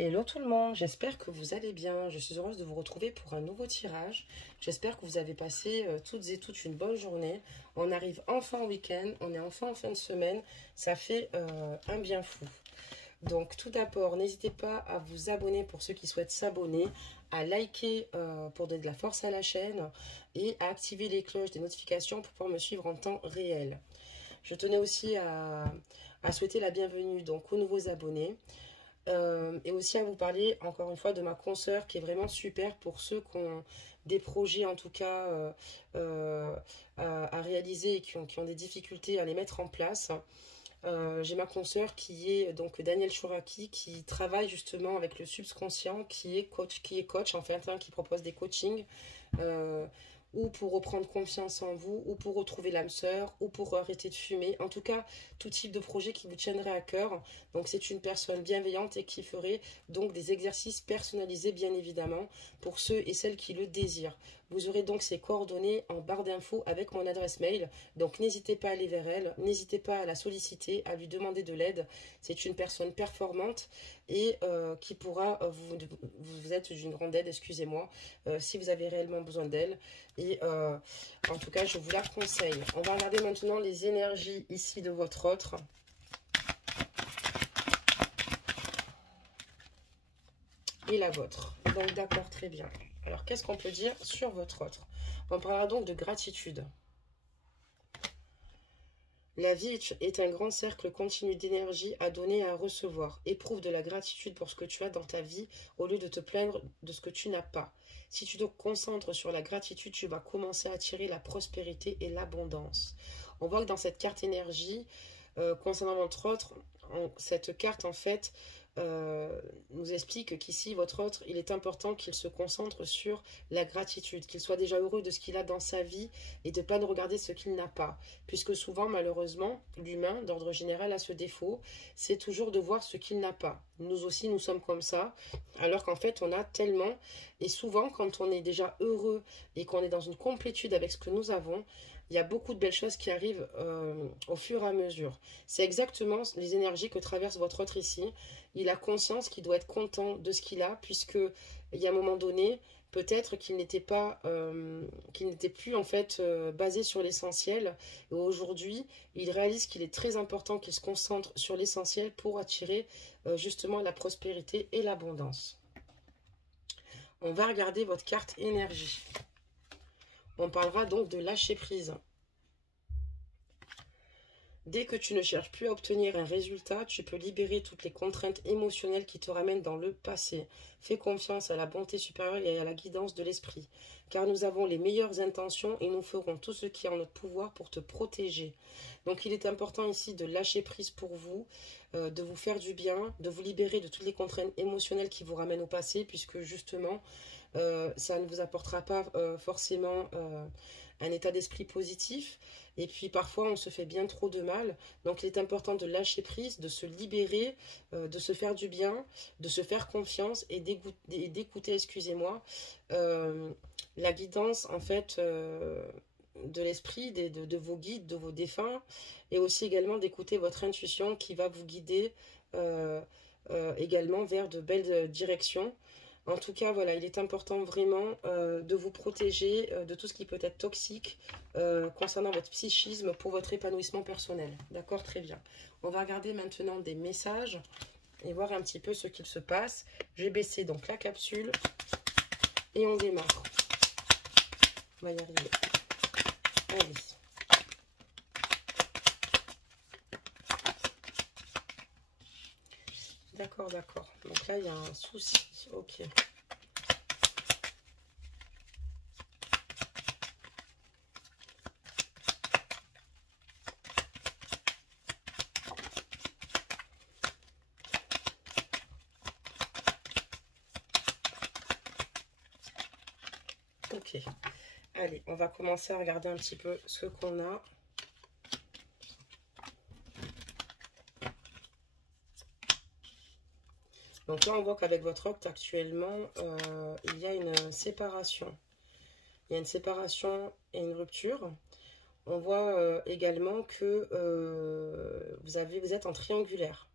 Hello tout le monde, j'espère que vous allez bien. Je suis heureuse de vous retrouver pour un nouveau tirage. J'espère que vous avez passé toutes et toutes une bonne journée. On arrive enfin au week-end, on est enfin en fin de semaine. Ça fait un bien fou. Donc tout d'abord, n'hésitez pas à vous abonner pour ceux qui souhaitent s'abonner, à liker pour donner de la force à la chaîne et à activer les cloches des notifications pour pouvoir me suivre en temps réel. Je tenais aussi à souhaiter la bienvenue donc aux nouveaux abonnés. Et aussi à vous parler encore une fois de ma consoeur qui est vraiment super pour ceux qui ont des projets en tout cas à réaliser et qui ont des difficultés à les mettre en place. J'ai ma consoeur qui est donc Daniel Chouraki qui travaille justement avec le subconscient qui est coach en fait, hein, qui propose des coachings ou pour reprendre confiance en vous, ou pour retrouver l'âme sœur, ou pour arrêter de fumer. En tout cas, tout type de projet qui vous tiendrait à cœur. Donc c'est une personne bienveillante et qui ferait donc des exercices personnalisés bien évidemment pour ceux et celles qui le désirent. Vous aurez donc ses coordonnées en barre d'infos avec mon adresse mail. Donc n'hésitez pas à aller vers elle, n'hésitez pas à la solliciter, à lui demander de l'aide. C'est une personne performante et qui pourra vous être d'une grande aide, excusez-moi, si vous avez réellement besoin d'elle. Et en tout cas, je vous la conseille. On va regarder maintenant les énergies ici de votre autre. Et la vôtre. Donc d'accord, très bien. Alors, qu'est-ce qu'on peut dire sur votre autre? On parlera donc de gratitude. La vie est un grand cercle continu d'énergie à donner et à recevoir. Éprouve de la gratitude pour ce que tu as dans ta vie au lieu de te plaindre de ce que tu n'as pas. Si tu te concentres sur la gratitude, tu vas commencer à attirer la prospérité et l'abondance. On voit que dans cette carte énergie, concernant votre autre, cette carte en fait nous explique qu'ici, votre autre, il est important qu'il se concentre sur la gratitude, qu'il soit déjà heureux de ce qu'il a dans sa vie et de ne pas regarder ce qu'il n'a pas. Puisque souvent, malheureusement, l'humain, d'ordre général, a ce défaut, c'est toujours de voir ce qu'il n'a pas. Nous aussi, nous sommes comme ça, alors qu'en fait, on a tellement, et souvent, quand on est déjà heureux et qu'on est dans une complétude avec ce que nous avons, il y a beaucoup de belles choses qui arrivent au fur et à mesure. C'est exactement les énergies que traverse votre autre ici. Il a conscience qu'il doit être content de ce qu'il a, puisque il y a un moment donné, peut-être qu'il n'était pas, qu'il n'était plus en fait basé sur l'essentiel. Et aujourd'hui, il réalise qu'il est très important qu'il se concentre sur l'essentiel pour attirer justement la prospérité et l'abondance. On va regarder votre carte énergie. On parlera donc de lâcher prise. Dès que tu ne cherches plus à obtenir un résultat, tu peux libérer toutes les contraintes émotionnelles qui te ramènent dans le passé. Fais confiance à la bonté supérieure et à la guidance de l'esprit, car nous avons les meilleures intentions et nous ferons tout ce qui est en notre pouvoir pour te protéger. Donc il est important ici de lâcher prise pour vous, de vous faire du bien, de vous libérer de toutes les contraintes émotionnelles qui vous ramènent au passé, puisque justement, ça ne vous apportera pas forcément un état d'esprit positif. Et puis parfois on se fait bien trop de mal. Donc il est important de lâcher prise, de se libérer, de se faire du bien, de se faire confiance et d'écouter, excusez-moi, la guidance en fait de l'esprit, de vos guides, de vos défunts, et aussi également d'écouter votre intuition qui va vous guider également vers de belles directions. En tout cas, voilà, il est important vraiment de vous protéger de tout ce qui peut être toxique concernant votre psychisme pour votre épanouissement personnel. D'accord, très bien. On va regarder maintenant des messages et voir un petit peu ce qu'il se passe. Je vais baisser donc la capsule et on démarre. On va y arriver. Allez. D'accord, d'accord. Donc là, il y a un souci. Ok. Ok. Allez, on va commencer à regarder un petit peu ce qu'on a. Donc là, on voit qu'avec votre octe actuellement, il y a une séparation. Il y a une séparation et une rupture. On voit également que vous êtes en triangulaire.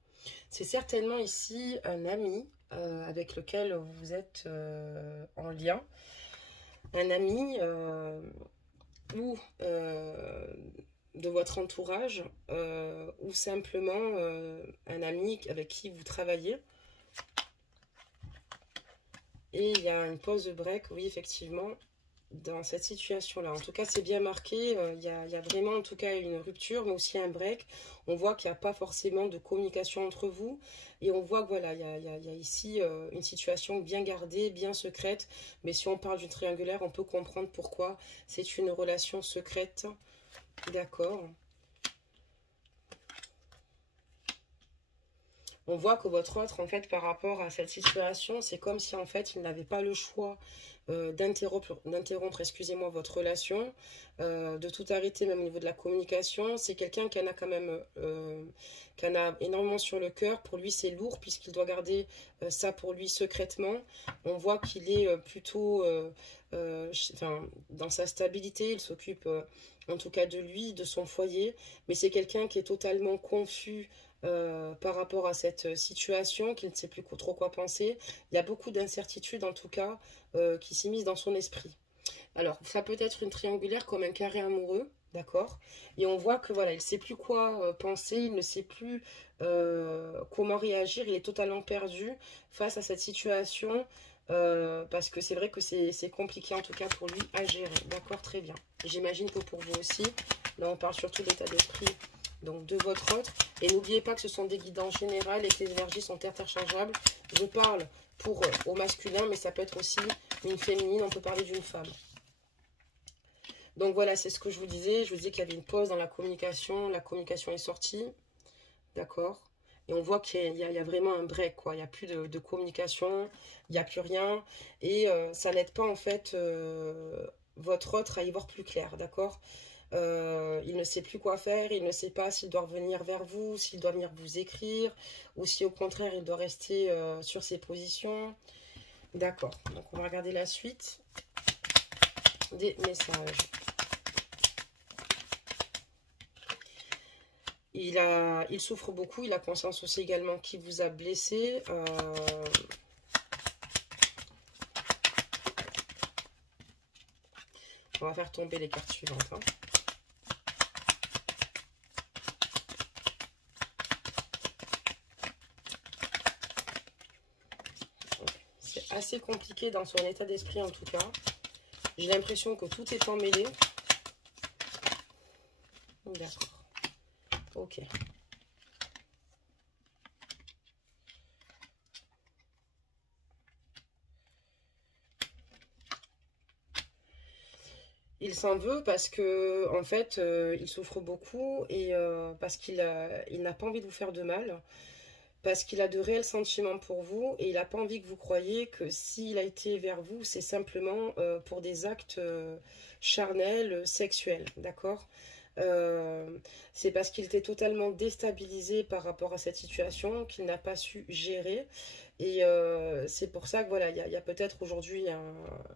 C'est certainement ici un ami avec lequel vous êtes en lien. Un ami ou de votre entourage ou simplement un ami avec qui vous travaillez. Et il y a une pause de break, oui, effectivement, dans cette situation-là. En tout cas, c'est bien marqué. Il y a vraiment, en tout cas, une rupture, mais aussi un break. On voit qu'il n'y a pas forcément de communication entre vous. Et on voit que, voilà, il y a ici une situation bien gardée, bien secrète. Mais si on parle d'une triangulaire, on peut comprendre pourquoi c'est une relation secrète. D'accord. On voit que votre autre, en fait, par rapport à cette situation, c'est comme si, en fait, il n'avait pas le choix d'interrompre, excusez-moi, votre relation, de tout arrêter, même au niveau de la communication. C'est quelqu'un qui en a quand même, qui en a énormément sur le cœur. Pour lui, c'est lourd, puisqu'il doit garder ça pour lui secrètement. On voit qu'il est plutôt, enfin, dans sa stabilité, il s'occupe, en tout cas, de lui, de son foyer. Mais c'est quelqu'un qui est totalement confus, par rapport à cette situation, qu'il ne sait plus trop quoi penser. Il y a beaucoup d'incertitudes, en tout cas, qui s'immiscent dans son esprit. Alors, ça peut être une triangulaire comme un carré amoureux, d'accord? Et on voit que voilà, il ne sait plus quoi penser, il ne sait plus comment réagir, il est totalement perdu face à cette situation, parce que c'est vrai que c'est compliqué, en tout cas pour lui, à gérer. D'accord, très bien. J'imagine que pour vous aussi, là on parle surtout d'état d'esprit, donc de votre autre. Et n'oubliez pas que ce sont des guidances générales et que les énergies sont interchangeables. Je parle pour au masculin, mais ça peut être aussi une féminine, on peut parler d'une femme. Donc voilà, c'est ce que je vous disais. Je vous disais qu'il y avait une pause dans la communication est sortie, d'accord. Et on voit qu'il y a vraiment un break, quoi. Il n'y a plus de communication, il n'y a plus rien. Et ça n'aide pas, en fait, votre autre à y voir plus clair, d'accord. Il ne sait plus quoi faire, il ne sait pas s'il doit revenir vers vous, s'il doit venir vous écrire, ou si au contraire il doit rester sur ses positions. D'accord, donc on va regarder la suite des messages. Il souffre beaucoup, il a conscience aussi également qu'il vous a blessé. On va faire tomber les cartes suivantes. Hein. C'est assez compliqué dans son état d'esprit en tout cas. J'ai l'impression que tout est emmêlé. D'accord. Ok. Il s'en veut parce que, en fait, il souffre beaucoup et parce il n'a pas envie de vous faire de mal, parce qu'il a de réels sentiments pour vous et il n'a pas envie que vous croyiez que s'il a été vers vous, c'est simplement pour des actes charnels, sexuels, d'accord? C'est parce qu'il était totalement déstabilisé par rapport à cette situation qu'il n'a pas su gérer. Et c'est pour ça que voilà, il y a peut-être aujourd'hui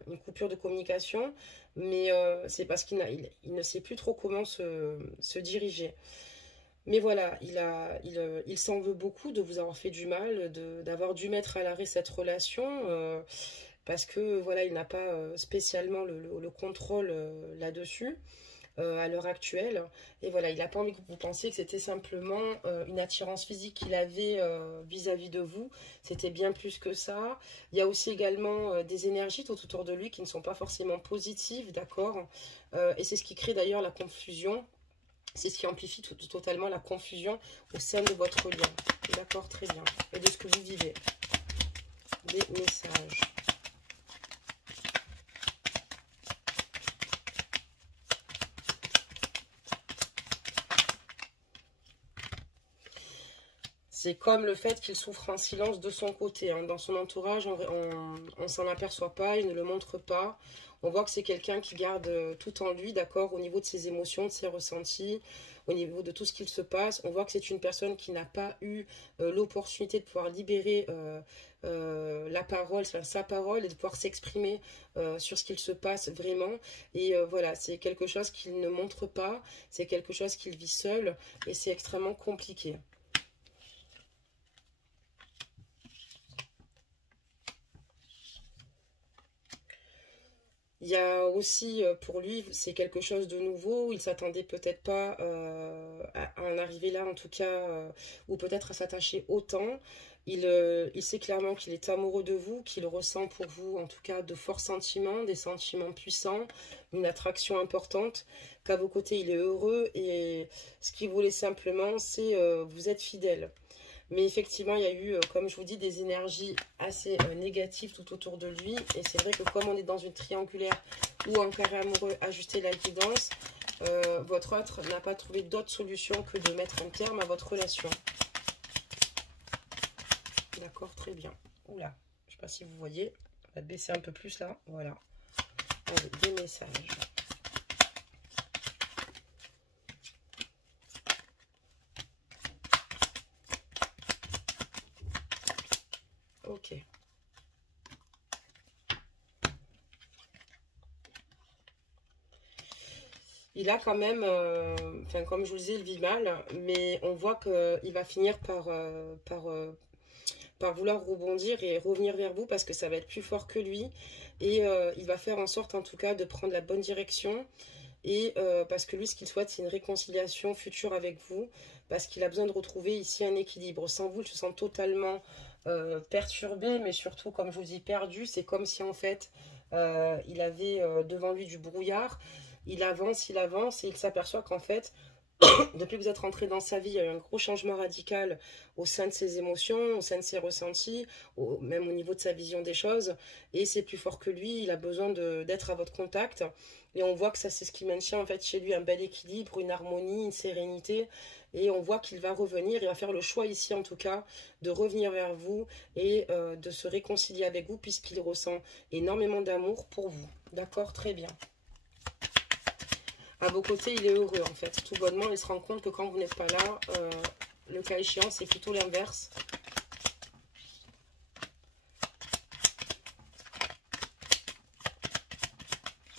une coupure de communication, mais c'est parce il ne sait plus trop comment se diriger. Mais voilà, il s'en veut beaucoup de vous avoir fait du mal, d'avoir dû mettre à l'arrêt cette relation, parce que voilà, il n'a pas spécialement le contrôle là-dessus à l'heure actuelle. Et voilà, il n'a pas envie que vous pensiez que c'était simplement une attirance physique qu'il avait vis-à-vis de vous. C'était bien plus que ça. Il y a aussi également des énergies tout autour de lui qui ne sont pas forcément positives, d'accord. Et c'est ce qui crée d'ailleurs la confusion. C'est ce qui amplifie totalement la confusion au sein de votre lien. D'accord, très bien. Et de ce que vous vivez. Des messages. C'est comme le fait qu'il souffre en silence de son côté. Hein. Dans son entourage, on ne s'en aperçoit pas, il ne le montre pas. On voit que c'est quelqu'un qui garde tout en lui, d'accord, au niveau de ses émotions, de ses ressentis, au niveau de tout ce qu'il se passe. On voit que c'est une personne qui n'a pas eu l'opportunité de pouvoir libérer la parole, enfin, sa parole, et de pouvoir s'exprimer sur ce qu'il se passe vraiment. Et voilà, c'est quelque chose qu'il ne montre pas, c'est quelque chose qu'il vit seul, et c'est extrêmement compliqué. Il y a aussi, pour lui, c'est quelque chose de nouveau. Il s'attendait peut-être pas à en arriver là, en tout cas, ou peut-être à s'attacher autant. Il sait clairement qu'il est amoureux de vous, qu'il ressent pour vous, en tout cas, de forts sentiments, des sentiments puissants, une attraction importante, qu'à vos côtés, il est heureux. Et ce qu'il voulait simplement, c'est vous être fidèle. Mais effectivement, il y a eu, comme je vous dis, des énergies assez négatives tout autour de lui. Et c'est vrai que comme on est dans une triangulaire ou un carré amoureux, ajuster la guidance, votre autre n'a pas trouvé d'autre solution que de mettre un terme à votre relation. D'accord, très bien. Oula, je ne sais pas si vous voyez. On va baisser un peu plus là. Voilà. Allez, des messages. Ok. Il a quand même, enfin comme je vous le disais, il vit mal, mais on voit qu'il va finir par vouloir rebondir et revenir vers vous parce que ça va être plus fort que lui. Et il va faire en sorte en tout cas de prendre la bonne direction. Et parce que lui, ce qu'il souhaite, c'est une réconciliation future avec vous. Parce qu'il a besoin de retrouver ici un équilibre. Sans vous, il se sent totalement perturbé, mais surtout, comme je vous dis, perdu. C'est comme si en fait, il avait devant lui du brouillard. Il avance et il s'aperçoit qu'en fait, depuis que vous êtes rentré dans sa vie, il y a eu un gros changement radical au sein de ses émotions, au sein de ses ressentis, même au niveau de sa vision des choses. Et c'est plus fort que lui, il a besoin d'être à votre contact. Et on voit que ça, c'est ce qui maintient en fait chez lui un bel équilibre, une harmonie, une sérénité. Et on voit qu'il va revenir, il va faire le choix ici en tout cas, de revenir vers vous et de se réconcilier avec vous puisqu'il ressent énormément d'amour pour vous. D'accord, très bien. À vos côtés, il est heureux en fait. Tout bonnement, il se rend compte que quand vous n'êtes pas là, le cas échéant, c'est plutôt l'inverse.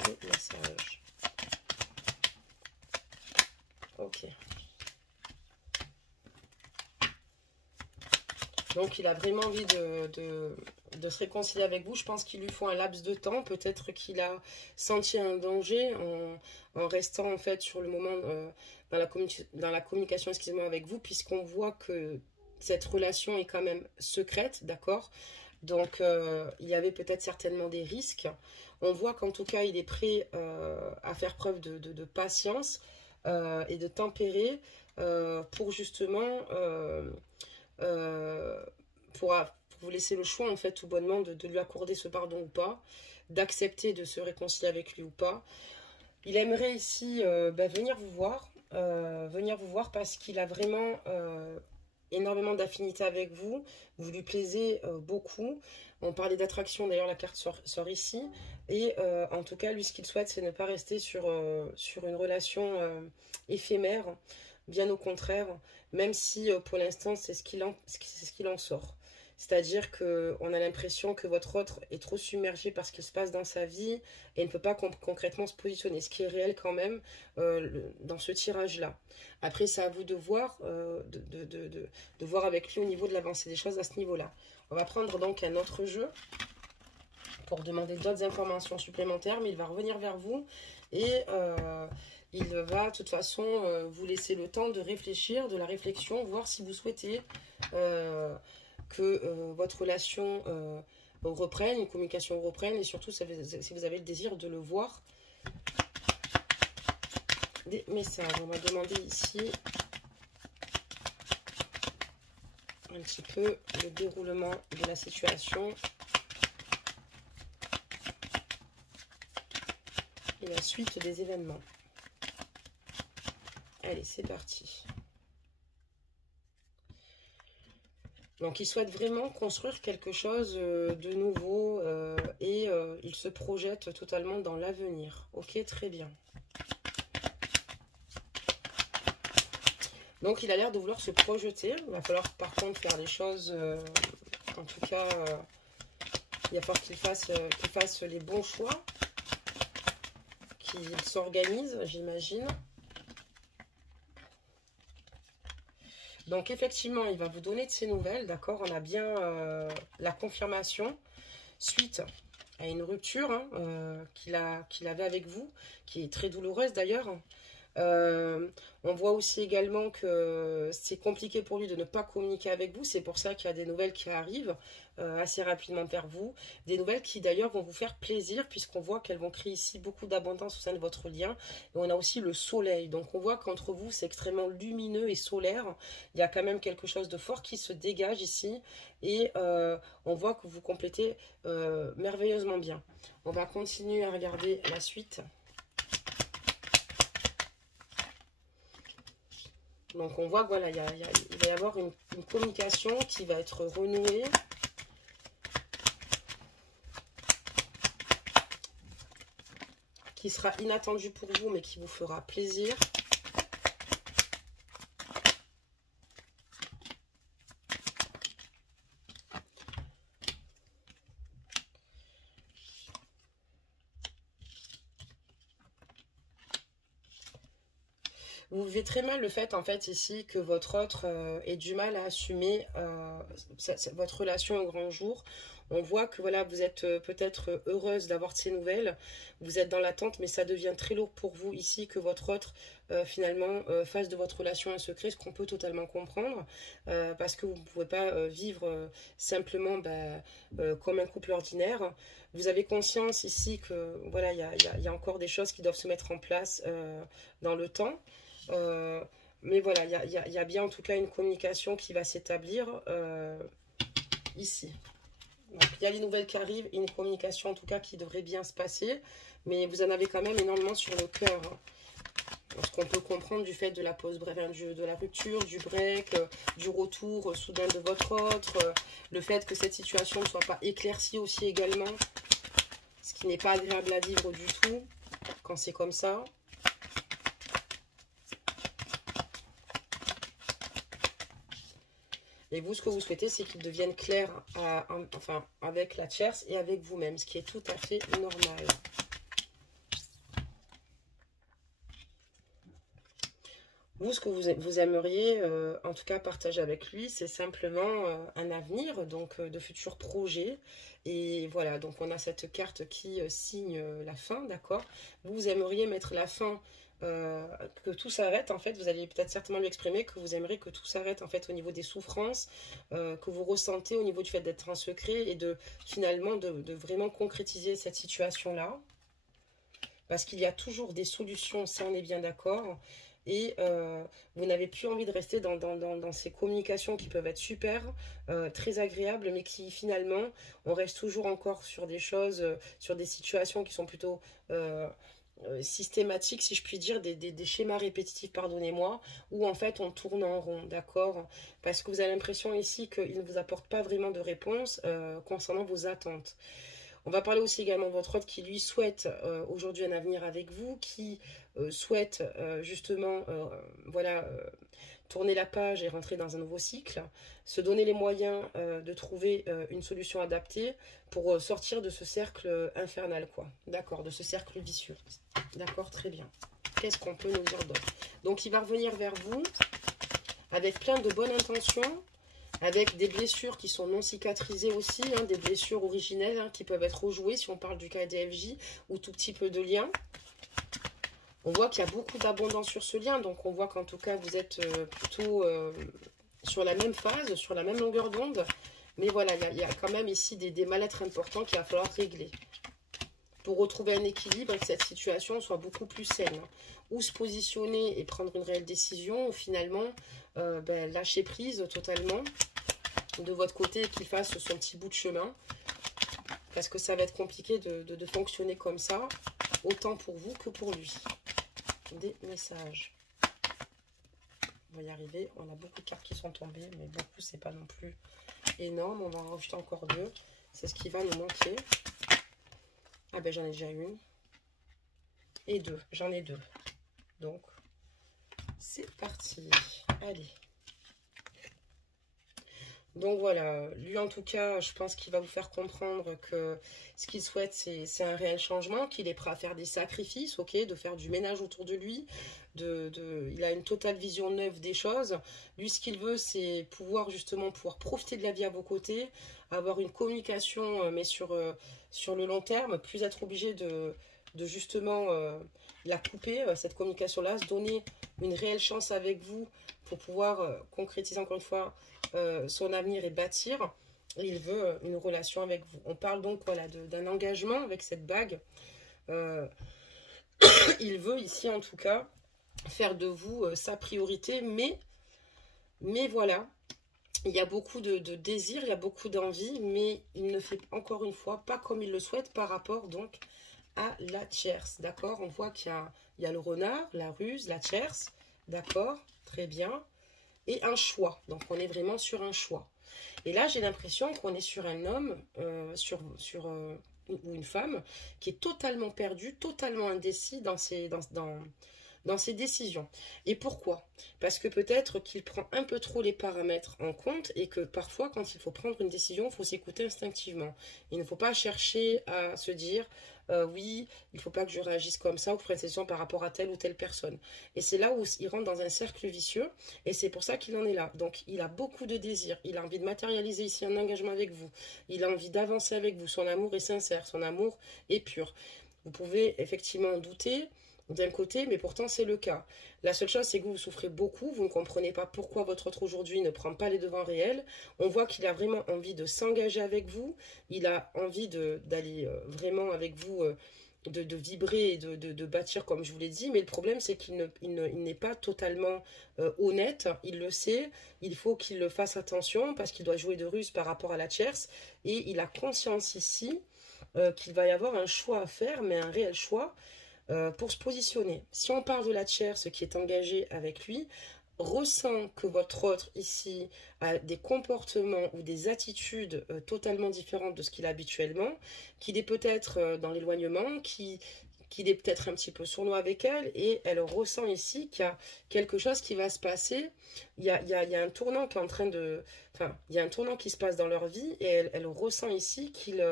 Le message. Ok. Donc, il a vraiment envie de se réconcilier avec vous. Je pense qu'il lui faut un laps de temps. Peut-être qu'il a senti un danger en restant en fait sur le moment dans la communication, excusez-moi, avec vous, puisqu'on voit que cette relation est quand même secrète, d'accord? Donc, il y avait peut-être certainement des risques. On voit qu'en tout cas, il est prêt à faire preuve de patience et de tempérer pour justement euh, pour vous laisser le choix en fait tout bonnement de lui accorder ce pardon ou pas, d'accepter de se réconcilier avec lui ou pas. Il aimerait ici venir vous voir parce qu'il a vraiment énormément d'affinité avec vous. Vous lui plaisez beaucoup. On parlait d'attraction, d'ailleurs la carte sort ici. Et en tout cas, lui, ce qu'il souhaite, c'est ne pas rester sur une relation éphémère. Bien au contraire, même si pour l'instant, c'est ce qu'il en sort. C'est-à-dire qu'on a l'impression que votre autre est trop submergé par ce qui se passe dans sa vie et ne peut pas concrètement se positionner, ce qui est réel quand même dans ce tirage-là. Après, c'est à vous de voir, de voir avec lui au niveau de l'avancée des choses à ce niveau-là. On va prendre donc un autre jeu pour demander d'autres informations supplémentaires, mais il va revenir vers vous et il va de toute façon vous laisser le temps de réfléchir, de la réflexion, voir si vous souhaitez que votre relation reprenne, une communication reprenne, et surtout si vous avez le désir de le voir. Des messages, on va demander ici un petit peu le déroulement de la situation et la suite des événements. Allez, c'est parti. Donc, il souhaite vraiment construire quelque chose de nouveau et il se projette totalement dans l'avenir. Ok, très bien. Donc, il a l'air de vouloir se projeter. Il va falloir par contre faire les choses, en tout cas, il va falloir qu'il fasse les bons choix, qu'il s'organise, j'imagine. Donc, effectivement, il va vous donner de ses nouvelles, d'accord? On a bien la confirmation suite à une rupture hein, qu'il avait avec vous, qui est très douloureuse d'ailleurs. On voit aussi également que c'est compliqué pour lui de ne pas communiquer avec vous. C'est pour ça qu'il y a des nouvelles qui arrivent assez rapidement vers vous. Des nouvelles qui d'ailleurs vont vous faire plaisir puisqu'on voit qu'elles vont créer ici beaucoup d'abondance au sein de votre lien. Et on a aussi le soleil. Donc on voit qu'entre vous c'est extrêmement lumineux et solaire. Il y a quand même quelque chose de fort qui se dégage ici. Et on voit que vous complétez merveilleusement bien. On va continuer à regarder la suite. Donc on voit que voilà, il va y avoir une communication qui va être renouée. Qui sera inattendue pour vous, mais qui vous fera plaisir. Vous vivez très mal le fait, en fait, ici, que votre autre ait du mal à assumer votre relation au grand jour. On voit que, voilà, vous êtes peut-être heureuse d'avoir de ces nouvelles. Vous êtes dans l'attente, mais ça devient très lourd pour vous ici que votre autre, finalement, fasse de votre relation un secret, ce qu'on peut totalement comprendre. Parce que vous ne pouvez pas vivre simplement comme un couple ordinaire. Vous avez conscience ici que, voilà, il y a encore des choses qui doivent se mettre en place dans le temps. Mais voilà, il y a bien en tout cas une communication qui va s'établir ici. Donc il y a les nouvelles qui arrivent, une communication en tout cas qui devrait bien se passer, mais vous en avez quand même énormément sur le cœur. Hein. Ce qu'on peut comprendre du fait de la pause brève, de la rupture, du break, du retour soudain de votre autre, le fait que cette situation ne soit pas éclaircie aussi également, ce qui n'est pas agréable à vivre du tout quand c'est comme ça. Et vous, ce que vous souhaitez, c'est qu'il devienne clair enfin, avec la tierce et avec vous-même, ce qui est tout à fait normal. Vous, ce que vous aimeriez, en tout cas, partager avec lui, c'est simplement un avenir, donc de futurs projets. Et voilà, donc on a cette carte qui signe la fin, d'accord? Vous aimeriez mettre la fin, que tout s'arrête, en fait. Vous allez peut-être certainement lui exprimer que vous aimeriez que tout s'arrête, en fait, au niveau des souffrances que vous ressentez, au niveau du fait d'être en secret et de, finalement, de vraiment concrétiser cette situation-là. Parce qu'il y a toujours des solutions, ça on est bien d'accord. Et vous n'avez plus envie de rester dans ces communications qui peuvent être super, très agréables, mais qui finalement, on reste toujours encore sur des choses, sur des situations qui sont plutôt systématiques, si je puis dire, des schémas répétitifs, pardonnez-moi, où en fait on tourne en rond, d'accord? Parce que vous avez l'impression ici qu'il ne vous apporte pas vraiment de réponse concernant vos attentes. On va parler aussi également de votre autre qui lui souhaite aujourd'hui un avenir avec vous, qui souhaite justement voilà, tourner la page et rentrer dans un nouveau cycle, se donner les moyens de trouver une solution adaptée pour sortir de ce cercle infernal, quoi. D'accord, de ce cercle vicieux. D'accord, très bien. Qu'est-ce qu'on peut nous dire d'autre? Donc il va revenir vers vous avec plein de bonnes intentions, avec des blessures qui sont non cicatrisées aussi, hein, des blessures originelles hein, qui peuvent être rejouées si on parle du KDFJ ou tout petit peu de lien. On voit qu'il y a beaucoup d'abondance sur ce lien, donc on voit qu'en tout cas vous êtes plutôt sur la même phase, sur la même longueur d'onde. Mais voilà, il y a quand même ici des mal-être importants qu'il va falloir régler pour retrouver un équilibre et que cette situation soit beaucoup plus saine. Ou se positionner et prendre une réelle décision, ou finalement lâcher prise totalement de votre côté et qu'il fasse son petit bout de chemin. Parce que ça va être compliqué de fonctionner comme ça, autant pour vous que pour lui. Des messages. On va y arriver. On a beaucoup de cartes qui sont tombées, mais beaucoup, c'est pas non plus énorme. On va en rajouter encore deux. C'est ce qui va nous manquer. Ah ben j'en ai déjà une. Et deux. J'en ai deux. Donc, c'est parti. Allez. Donc voilà, lui en tout cas, je pense qu'il va vous faire comprendre que ce qu'il souhaite, c'est un réel changement, qu'il est prêt à faire des sacrifices, ok, de faire du ménage autour de lui, il a une totale vision neuve des choses. Lui, ce qu'il veut, c'est pouvoir profiter de la vie à vos côtés, avoir une communication, mais sur le long terme, plus être obligé de justement la couper, cette communication-là, se donner une réelle chance avec vous pour pouvoir concrétiser encore une fois son avenir et bâtir. Il veut une relation avec vous. On parle donc voilà, d'un engagement avec cette bague. Euh, il veut ici en tout cas faire de vous sa priorité, mais voilà, il y a beaucoup de désir, il y a beaucoup d'envie, mais il ne fait encore une fois pas comme il le souhaite par rapport donc à la tierce, d'accord? On voit il y a le renard, la ruse, la tierce, d'accord? Très bien. Et un choix, donc on est vraiment sur un choix. Et là, j'ai l'impression qu'on est sur un homme, ou une femme, qui est totalement perdu, totalement indécis dans ses décisions. Et pourquoi? Parce que peut-être qu'il prend un peu trop les paramètres en compte et que parfois, quand il faut prendre une décision, il faut s'écouter instinctivement. Il ne faut pas chercher à se dire oui, il ne faut pas que je réagisse comme ça ou que je prenne une décision par rapport à telle ou telle personne. Et c'est là où il rentre dans un cercle vicieux et c'est pour ça qu'il en est là. Donc, il a beaucoup de désirs. Il a envie de matérialiser ici un engagement avec vous. Il a envie d'avancer avec vous. Son amour est sincère, son amour est pur. Vous pouvez effectivement en douter d'un côté, mais pourtant c'est le cas. La seule chose, c'est que vous souffrez beaucoup, vous ne comprenez pas pourquoi votre autre aujourd'hui ne prend pas les devants réels. On voit qu'il a vraiment envie de s'engager avec vous, il a envie d'aller vraiment avec vous, de vibrer et de bâtir comme je vous l'ai dit, mais le problème c'est qu'il n'est pas totalement honnête, il le sait, il faut qu'il le fasse attention parce qu'il doit jouer de ruse par rapport à la tierce, et il a conscience ici qu'il va y avoir un choix à faire, mais un réel choix, pour se positionner. Si on parle de la tierce qui est engagée avec lui, ressent que votre autre ici a des comportements ou des attitudes totalement différentes de ce qu'il a habituellement, qu'il est peut-être dans l'éloignement, qu'il est peut-être un petit peu sournois avec elle, et elle ressent ici qu'il y a quelque chose qui va se passer. Il y a un tournant qui est en train de... Enfin, il y a un tournant qui se passe dans leur vie, et elle ressent ici qu'il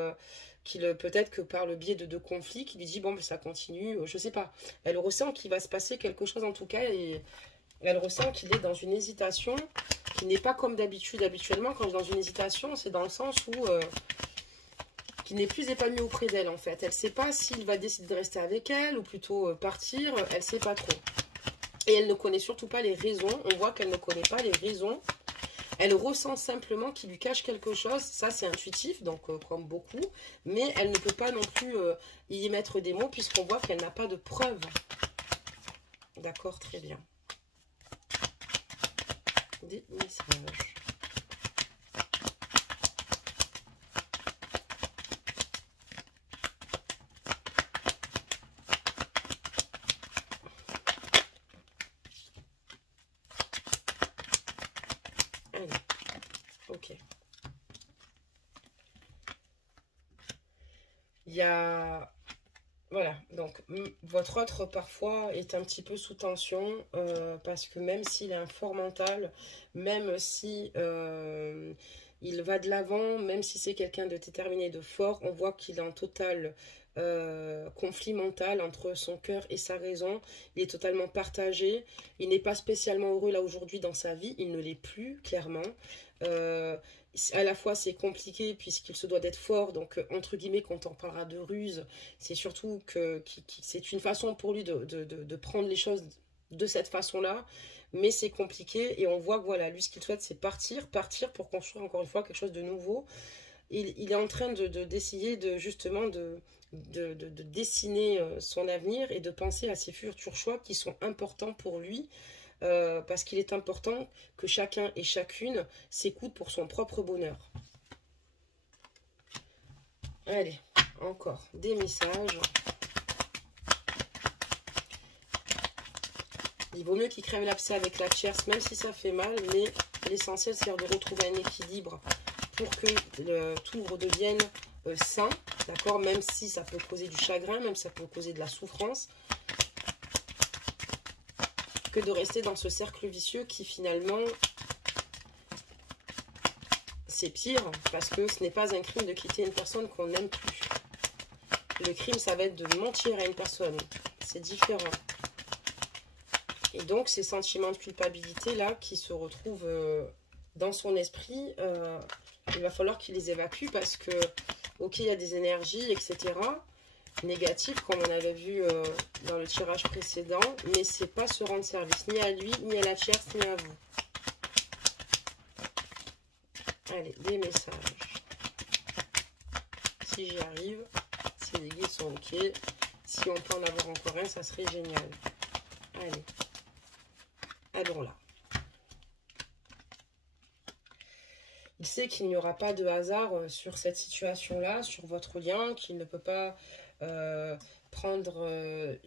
peut-être que par le biais de conflits, qui lui dit bon, mais ça continue, je sais pas. Elle ressent qu'il va se passer quelque chose en tout cas, et elle ressent qu'il est dans une hésitation qui n'est pas comme d'habitude. Habituellement, quand je suis dans une hésitation, c'est dans le sens où qui n'est plus épanoui auprès d'elle en fait. Elle ne sait pas s'il va décider de rester avec elle ou plutôt partir, elle ne sait pas trop. Et elle ne connaît surtout pas les raisons, on voit qu'elle ne connaît pas les raisons. Elle ressent simplement qu'il lui cache quelque chose, ça c'est intuitif, donc comme beaucoup, mais elle ne peut pas non plus y mettre des mots puisqu'on voit qu'elle n'a pas de preuves. D'accord, très bien. Des messages. Allez, ok. Il y a... Voilà, donc votre autre parfois est un petit peu sous tension parce que même s'il a un fort mental, même si il va de l'avant, même si c'est quelqu'un de déterminé, de fort, on voit qu'il est en total conflit mental entre son cœur et sa raison. Il est totalement partagé, il n'est pas spécialement heureux là aujourd'hui dans sa vie, il ne l'est plus clairement. À la fois c'est compliqué puisqu'il se doit d'être fort, donc entre guillemets quand on parlera de ruse, c'est surtout que c'est une façon pour lui de prendre les choses de cette façon-là, mais c'est compliqué et on voit que voilà, lui ce qu'il souhaite c'est partir pour construire encore une fois quelque chose de nouveau. Il est en train d'essayer justement de dessiner son avenir et de penser à ses futurs choix qui sont importants pour lui. Parce qu'il est important que chacun et chacune s'écoute pour son propre bonheur. Allez, encore des messages. Il vaut mieux qu'il crève l'abcès avec la tierce, même si ça fait mal, mais l'essentiel c'est de retrouver un équilibre pour que tout redevienne sain, d'accord, même si ça peut causer du chagrin, même si ça peut causer de la souffrance, que de rester dans ce cercle vicieux qui finalement c'est pire parce que ce n'est pas un crime de quitter une personne qu'on n'aime plus. Le crime, ça va être de mentir à une personne. C'est différent. Et donc, ces sentiments de culpabilité-là qui se retrouvent dans son esprit, il va falloir qu'il les évacue parce que, ok, il y a des énergies, etc., négatives, comme on avait vu dans le tirage précédent, mais c'est pas se rendre service, ni à lui, ni à la tierce, ni à vous. Allez, des messages. Si j'y arrive, si les guides sont ok, si on peut en avoir encore un, ça serait génial. Allez, allons là. Il sait qu'il n'y aura pas de hasard sur cette situation-là, sur votre lien, qu'il ne peut pas prendre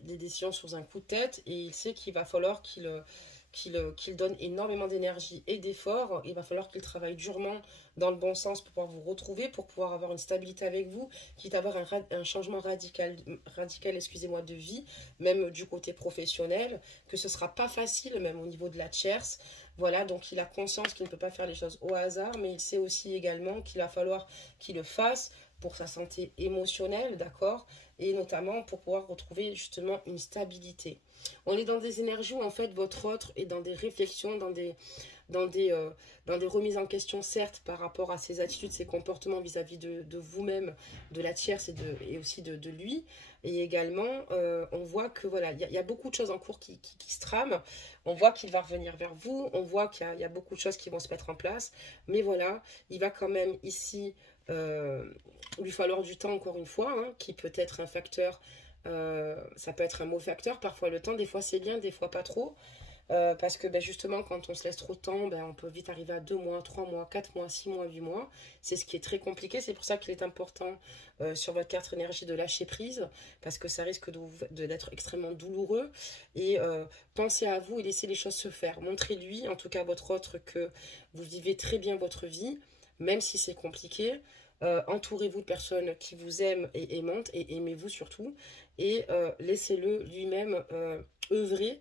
des décisions sur un coup de tête. Et il sait qu'il va falloir qu'il donne énormément d'énergie et d'efforts. Il va falloir qu'il travaille durement dans le bon sens pour pouvoir vous retrouver, pour pouvoir avoir une stabilité avec vous, quitte à avoir un changement radical excusez-moi, de vie, même du côté professionnel, que ce ne sera pas facile, même au niveau de la tierce. Voilà, donc il a conscience qu'il ne peut pas faire les choses au hasard, mais il sait aussi également qu'il va falloir qu'il le fasse pour sa santé émotionnelle, d'accord, et notamment pour pouvoir retrouver justement une stabilité. On est dans des énergies où en fait votre autre est dans des réflexions, dans des remises en question, certes, par rapport à ses attitudes, ses comportements vis-à-vis de vous-même, de la tierce et aussi de lui. Et également, on voit que voilà, il y a beaucoup de choses en cours qui se trament. On voit qu'il va revenir vers vous. On voit qu'il y a beaucoup de choses qui vont se mettre en place. Mais voilà, il va quand même ici lui falloir du temps, encore une fois, hein, qui peut être un facteur. Ça peut être un mauvais facteur. Parfois le temps, des fois c'est bien, des fois pas trop. Parce que ben, justement, quand on se laisse trop de temps, ben, on peut vite arriver à 2 mois, 3 mois, 4 mois, 6 mois, 8 mois. C'est ce qui est très compliqué. C'est pour ça qu'il est important sur votre carte énergie de lâcher prise, parce que ça risque d'être extrêmement douloureux. Et pensez à vous et laissez les choses se faire. Montrez-lui, en tout cas votre autre, que vous vivez très bien votre vie, même si c'est compliqué. Entourez-vous de personnes qui vous aiment et aimantes, et aimez-vous surtout. Et laissez-le lui-même œuvrer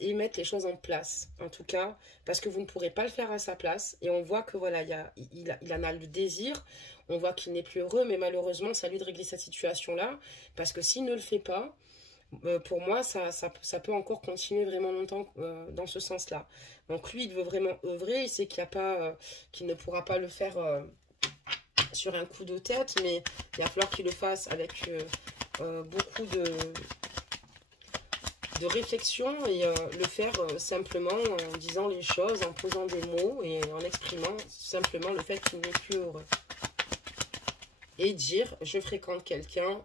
et mettre les choses en place, en tout cas, parce que vous ne pourrez pas le faire à sa place. Et on voit que voilà, il en a le désir, on voit qu'il n'est plus heureux, mais malheureusement, c'est à lui de régler cette situation-là, parce que s'il ne le fait pas, pour moi, ça peut encore continuer vraiment longtemps dans ce sens-là. Donc lui, il veut vraiment œuvrer, il sait qu'il n'y a pas, qu'il ne pourra pas le faire sur un coup de tête, mais il va falloir qu'il le fasse avec beaucoup de réflexion et le faire simplement en disant les choses, en posant des mots et en exprimant simplement le fait qu'il n'est plus heureux. Et dire, je fréquente quelqu'un,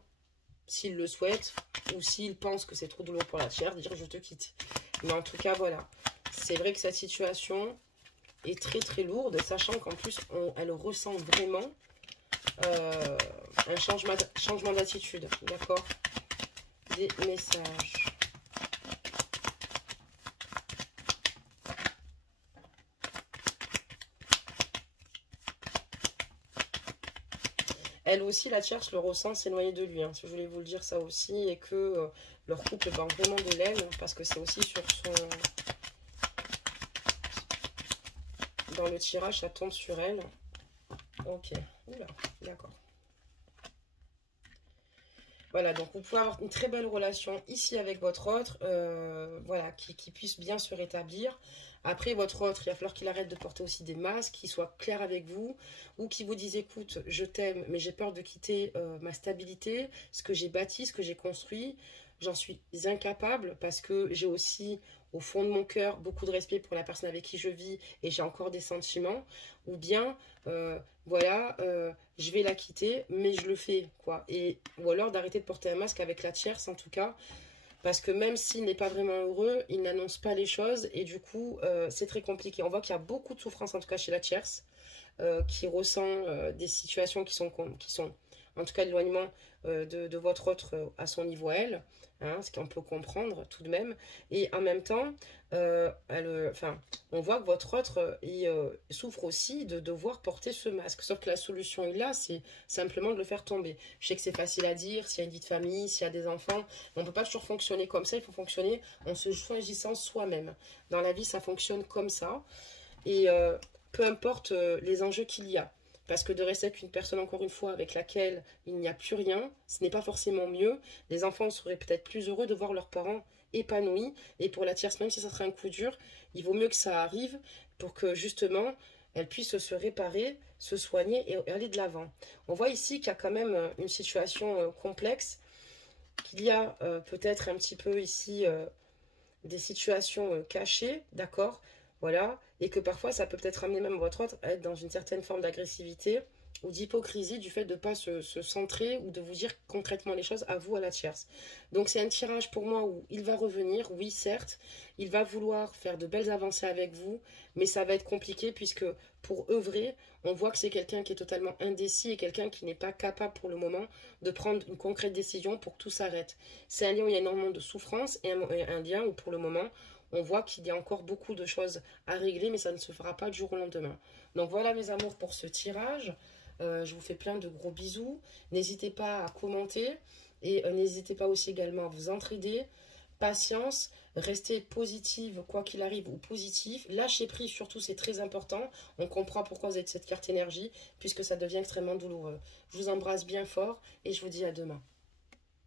s'il le souhaite, ou s'il pense que c'est trop douloureux pour la chair, dire je te quitte. Mais en tout cas, voilà. C'est vrai que cette situation est très très lourde, sachant qu'en plus, elle ressent vraiment un changement d'attitude, d'accord? Des messages. Elle aussi, la tierce, le ressent s'éloigner de lui. Hein. Je voulais vous le dire ça aussi. Et que leur couple vend vraiment de l'aile. Parce que c'est aussi sur son... Dans le tirage, ça tombe sur elle. Ok. Oula, d'accord. Voilà, donc vous pouvez avoir une très belle relation ici avec votre autre. Voilà, qui puisse bien se rétablir. Après, votre autre, il va falloir qu'il arrête de porter aussi des masques, qu'il soit clair avec vous, ou qu'il vous dise, écoute, je t'aime, mais j'ai peur de quitter ma stabilité, ce que j'ai bâti, ce que j'ai construit. J'en suis incapable parce que j'ai aussi, au fond de mon cœur, beaucoup de respect pour la personne avec qui je vis et j'ai encore des sentiments. Ou bien, voilà, je vais la quitter, mais je le fais, quoi. Ou alors d'arrêter de porter un masque avec la tierce, en tout cas. Parce que même s'il n'est pas vraiment heureux, il n'annonce pas les choses et du coup, c'est très compliqué. On voit qu'il y a beaucoup de souffrance, en tout cas chez la tierce, qui ressent des situations qui sont, en tout cas, l'éloignement de votre autre à son niveau à elle, hein, ce qu'on peut comprendre tout de même. Et en même temps, on voit que votre autre souffre aussi de devoir porter ce masque. Sauf que la solution est là, c'est simplement de le faire tomber. Je sais que c'est facile à dire, s'il y a une vie de famille, s'il y a des enfants, on ne peut pas toujours fonctionner comme ça, il faut fonctionner en se choisissant soi-même. Dans la vie, ça fonctionne comme ça. Et peu importe les enjeux qu'il y a. Parce que de rester avec une personne, encore une fois, avec laquelle il n'y a plus rien, ce n'est pas forcément mieux. Les enfants seraient peut-être plus heureux de voir leurs parents épanouis. Et pour la tierce, même si ça serait un coup dur, il vaut mieux que ça arrive pour que justement elle puisse se réparer, se soigner et aller de l'avant. On voit ici qu'il y a quand même une situation complexe, qu'il y a peut-être un petit peu ici des situations cachées, d'accord, voilà, et que parfois ça peut peut-être amener même votre autre à être dans une certaine forme d'agressivité ou d'hypocrisie du fait de ne pas se centrer ou de vous dire concrètement les choses à vous, à la tierce. Donc c'est un tirage pour moi où il va revenir, oui certes, il va vouloir faire de belles avancées avec vous, mais ça va être compliqué puisque pour œuvrer, on voit que c'est quelqu'un qui est totalement indécis et quelqu'un qui n'est pas capable pour le moment de prendre une concrète décision pour que tout s'arrête. C'est un lien où il y a énormément de souffrance et un lien où pour le moment, on voit qu'il y a encore beaucoup de choses à régler, mais ça ne se fera pas du jour au lendemain. Donc voilà mes amours pour ce tirage. Je vous fais plein de gros bisous. N'hésitez pas à commenter et n'hésitez pas aussi également à vous entraider. Patience, restez positive quoi qu'il arrive ou positif. Lâcher prise surtout, c'est très important. On comprend pourquoi vous êtes cette carte énergie puisque ça devient extrêmement douloureux. Je vous embrasse bien fort et je vous dis à demain.